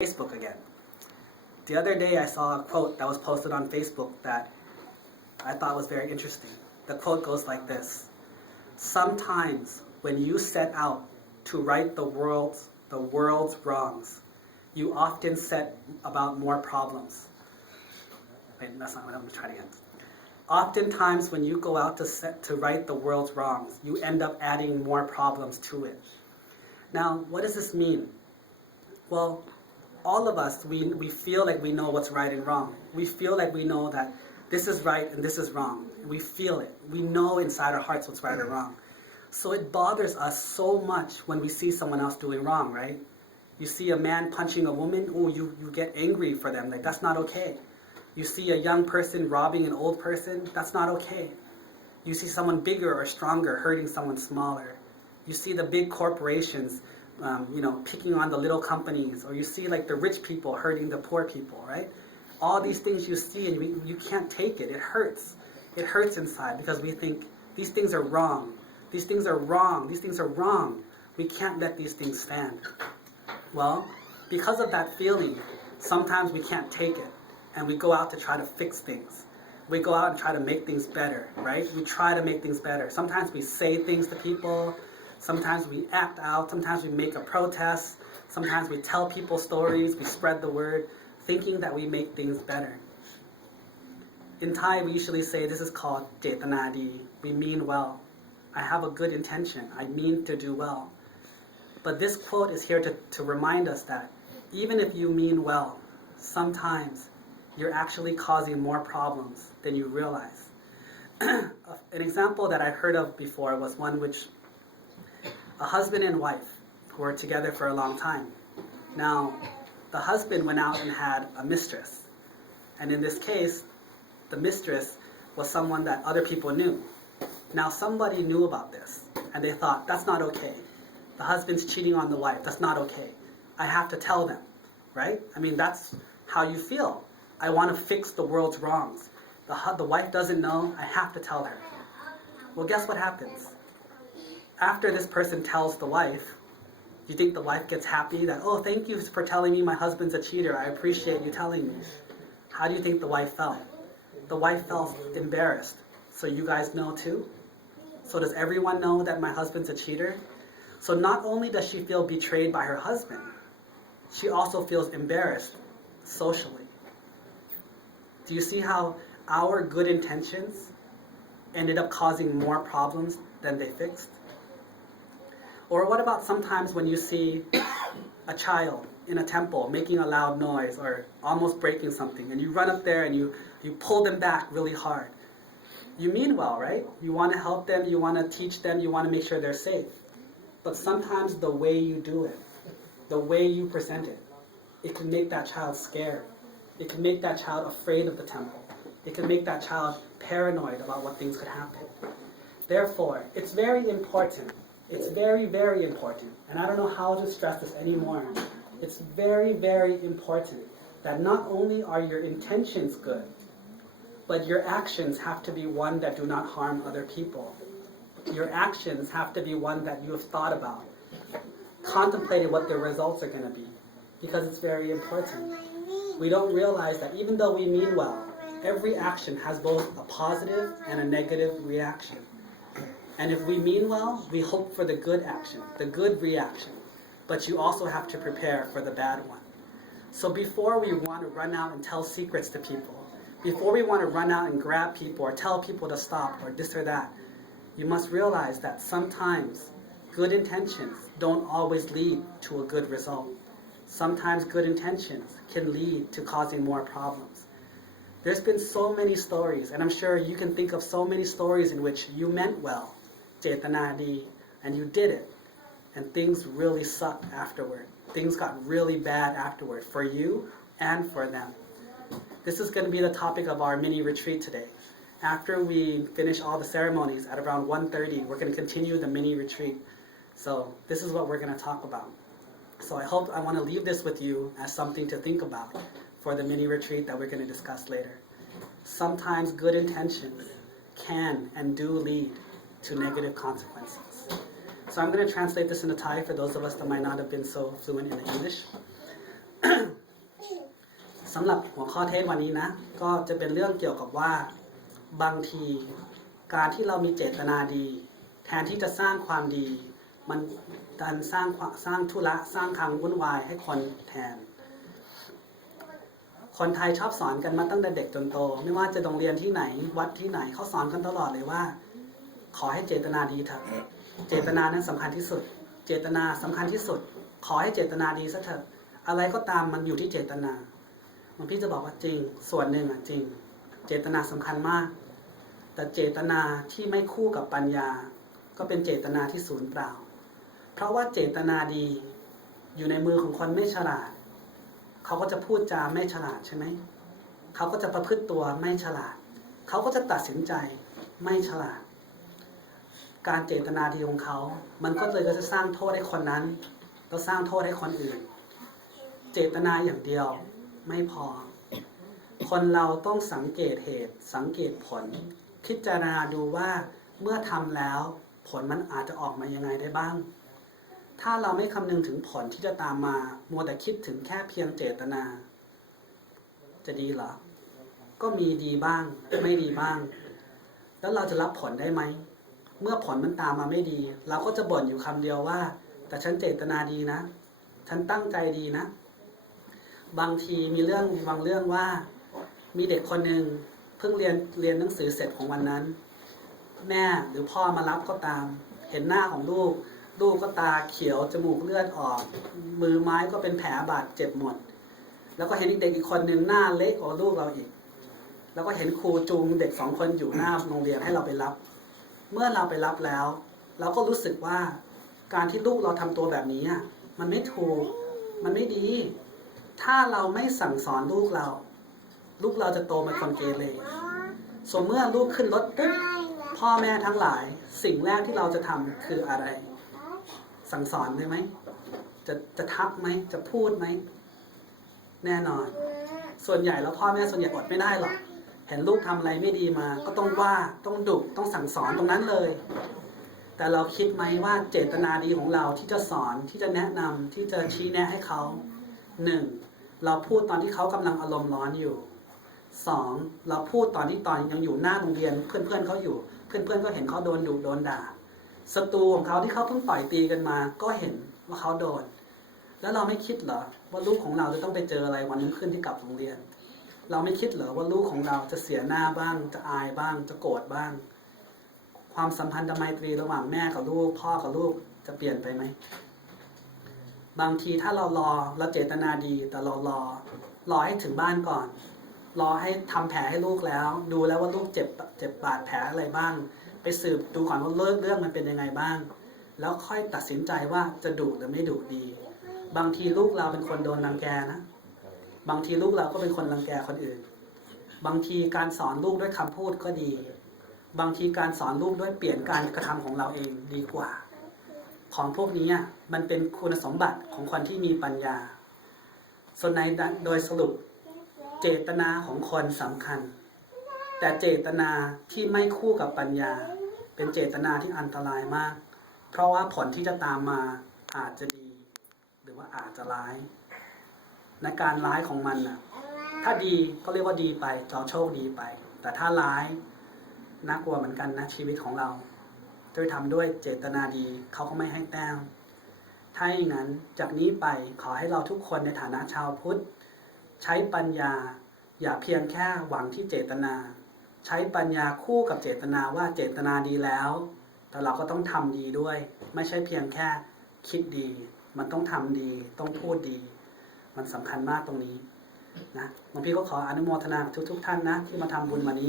Facebook again. The other day I saw a quote that was posted on Facebook that I thought was very interesting. The quote goes like this: "Sometimes when you set out to right the world's wrongs, you often set about more problems." Wait, that's not what I'm trying to end. Oftentimes when you go out to right the world's wrongs, you end up adding more problems to it. Now, what does this mean? Well, all of us, we feel like we know what's right and wrong. We feel like we know that this is right and this is wrong. We feel it. We know inside our hearts what's right or wrong. So it bothers us so much when we see someone else doing wrong, right? You see a man punching a woman, oh, you get angry for them. Like, that's not okay. You see a young person robbing an old person, that's not okay. You see someone bigger or stronger hurting someone smaller. You see the big corporations picking on the little companies, or you see like the rich people hurting the poor people, right? All these things you see and you can't take it. It hurts. It hurts inside because we think these things are wrong. These things are wrong. These things are wrong. We can't let these things stand. Well, because of that feeling, sometimes we can't take it and we go out to try to fix things. We go out and try to make things better, right? We try to make things better. Sometimes we say things to people. Sometimes we act out, sometimes we make a protest, sometimes we tell people stories, we spread the word, thinking that we make things better. In Thai, we usually say this is called Jetanadi. We mean well. I have a good intention. I mean to do well. But this quote is here to remind us that even if you mean well, sometimes you're actually causing more problems than you realize. An example that I heard of before was one which a husband and wife who were together for a long time. Now, the husband went out and had a mistress. And in this case, the mistress was someone that other people knew. Now, somebody knew about this, and they thought, that's not okay. The husband's cheating on the wife. That's not okay. I have to tell them, right? I mean, that's how you feel. I want to fix the world's wrongs. The wife doesn't know. I have to tell her. Well, guess what happens? After this person tells the wife, you think the wife gets happy that, oh, thank you for telling me my husband's a cheater. I appreciate you telling me. How do you think the wife felt? The wife felt embarrassed. So you guys know too? So does everyone know that my husband's a cheater? So not only does she feel betrayed by her husband, she also feels embarrassed socially. Do you see how our good intentions ended up causing more problems than they fixed? Or what about sometimes when you see a child in a temple making a loud noise or almost breaking something, and you run up there and you pull them back really hard. You mean well, right? You want to help them, you want to teach them, you want to make sure they're safe. But sometimes the way you do it, the way you present it, it can make that child scared. It can make that child afraid of the temple. It can make that child paranoid about what things could happen. Therefore, it's very important. It's very, very important, and I don't know how to stress this anymore. It's very, very important that not only are your intentions good, but your actions have to be one that do not harm other people. Your actions have to be one that you have thought about, contemplated what the results are going to be, because it's very important. We don't realize that even though we mean well, every action has both a positive and a negative reaction. And if we mean well, we hope for the good action, the good reaction. But you also have to prepare for the bad one. So before we want to run out and tell secrets to people, before we want to run out and grab people or tell people to stop or this or that, you must realize that sometimes good intentions don't always lead to a good result. Sometimes good intentions can lead to causing more problems. There's been so many stories, and I'm sure you can think of so many stories in which you meant well, Jetanadi, and you did it, and things really sucked afterward. Things got really bad afterward for you and for them. This is going to be the topic of our mini retreat today. After we finish all the ceremonies at around 1:30, we're going to continue the mini retreat. So this is what we're going to talk about. So I want to leave this with you as something to think about for the mini retreat that we're going to discuss later. Sometimes good intentions can and do lead to negative consequences. So I'm going to translate this into Thai for those of us that might not have been so fluent in the English. สำหรับหัวข้อเทศวันนี้นะก็จะเป็นเรื่องเกี่ยวกับว่าบางทีการที่เรามีเจตนาดีแทนที่จะสร้างความดีมันดันสร้างธุระสร้างคำวุ่นวายให้คนแทนคนไทยชอบสอนกันมาตั้งแต่เด็กจนโตไม่ว่าจะโรงเรียนที่ไหนวัดที่ไหนเขาสอนกันตลอดเลยว่าขอให้เจตนาดีเถอะเจตนานั้นสำคัญที่สุดเจตนาสำคัญที่สุดขอให้เจตนาดีซะเถอะอะไรก็ตามมันอยู่ที่เจตนาบางพี่จะบอกว่าจริงส่วนหนึ่งจริงเจตนาสำคัญมากแต่เจตนาที่ไม่คู่กับปัญญาก็เป็นเจตนาที่สูญเปล่าเพราะว่าเจตนาดีอยู่ในมือของคนไม่ฉลาดเขาก็จะพูดจาไม่ฉลาดใช่ไหมเขาก็จะประพฤติตัวไม่ฉลาดเขาก็จะตัดสินใจไม่ฉลาดการเจตนาดีของเขามันก็เลยจะสร้างโทษให้คนนั้นแล้วสร้างโทษให้คนอื่นเจตนาอย่างเดียวไม่พอคนเราต้องสังเกตเหตุสังเกตผลพิจารณาดูว่าเมื่อทำแล้วผลมันอาจจะออกมายังไงได้บ้างถ้าเราไม่คำนึงถึงผลที่จะตามมามัวแต่คิดถึงแค่เพียงเจตนาจะดีเหรอก็มีดีบ้างไม่ดีบ้างแล้วเราจะรับผลได้ไหมเมื่อผลมันตามมาไม่ดีเราก็จะบ่นอยู่คำเดียวว่าแต่ฉันเจตนาดีนะฉันตั้งใจดีนะบางทีมีเรื่องบางเรื่องว่ามีเด็กคนหนึ่งเพิ่งเรียนหนังสือเสร็จของวันนั้นแม่หรือพ่อมารับก็ตามเห็นหน้าของลูกก็ตาเขียวจมูกเลือดออกมือไม้ก็เป็นแผลบาดเจ็บหมดแล้วก็เห็นเด็กอีกคนหนึ่งหน้าเล็กกว่าลูกเราอีกแล้วก็เห็นครูจูงเด็ก2 คนอยู่หน้าโรงเรียนให้เราไปรับเมื่อเราไปรับแล้วเราก็รู้สึกว่าการที่ลูกเราทำตัวแบบนี้มันไม่ถูกมันไม่ดีถ้าเราไม่สั่งสอนลูกเราจะโตเป็นคนเกเรส่วนเมื่อลูกขึ้นรถปุ๊บพ่อแม่ทั้งหลายสิ่งแรกที่เราจะทำคืออะไรสั่งสอนเลยไหมจะทักไหมจะพูดไหมแน่นอนส่วนใหญ่แล้วพ่อแม่ส่วนใหญ่อดไม่ได้หรอกเห็นลูกทำอะไรไม่ดีมาก็ต้องว่าต้องดุต้องสั่งสอนตรงนั้นเลยแต่เราคิดไหมว่าเจตนาดีของเราที่จะสอนที่จะแนะนำที่จะชี้แนะให้เขา1เราพูดตอนที่เขากำลังอารมณ์ร้อนอยู่2เราพูดตอนยังอยู่หน้าโรงเรียนเพื่อนเขาอยู่เพื่อนก็เห็นเขาโดนดุโดนด่าศัตรูของเขาที่เขาเพิ่งต่อยตีกันมาก็เห็นว่าเขาโดนแล้วเราไม่คิดเหรอว่าลูกของเราจะต้องไปเจออะไรวันรุ่งขึ้นที่กลับโรงเรียนเราไม่คิดเหรอว่าลูกของเราจะเสียหน้าบ้างจะอายบ้างจะโกรธบ้างความสัมพันธ์ไมตรีระหว่างแม่กับลูกพ่อกับลูกจะเปลี่ยนไปไหมบางทีถ้าเราเจตนาดีแต่เรารอให้ถึงบ้านก่อนรอให้ทำแผลให้ลูกแล้วดูแล้วว่าลูกเจ็บบาดแผลอะไรบ้างไปสืบดูก่อนว่าเรื่องมันเป็นยังไงบ้างแล้วค่อยตัดสินใจว่าจะดุหรือไม่ดุดีบางทีลูกเราเป็นคนโดนรังแกนะบางทีลูกเราก็เป็นคนรังแกคนอื่นบางทีการสอนลูกด้วยคำพูดก็ดีบางทีการสอนลูกด้วยเปลี่ยนการกระทำของเราเองดีกว่าของพวกนี้มันเป็นคุณสมบัติของคนที่มีปัญญาส่วนในโดยสรุปเจตนาของคนสำคัญแต่เจตนาที่ไม่คู่กับปัญญาเป็นเจตนาที่อันตรายมากเพราะว่าผลที่จะตามมาอาจจะดีหรือว่าอาจจะร้ายในการร้ายของมันถ้าดีก็เรียกว่าดีไปเราโชคดีไปแต่ถ้าร้ายน่ากลัวเหมือนกันนะชีวิตของเราจะทำด้วยเจตนาดีเขาก็ไม่ให้แต้มถ้าอย่างนั้นจากนี้ไปขอให้เราทุกคนในฐานะชาวพุทธใช้ปัญญาอย่าเพียงแค่หวังที่เจตนาใช้ปัญญาคู่กับเจตนาว่าเจตนาดีแล้วแต่เราก็ต้องทำดีด้วยไม่ใช่เพียงแค่คิดดีมันต้องทำดีต้องพูดดีมันสำคัญมากตรงนี้นะหลวงพี่ก็ขออนุโมทนาทุกท่านนะที่มาทำบุญวันนี้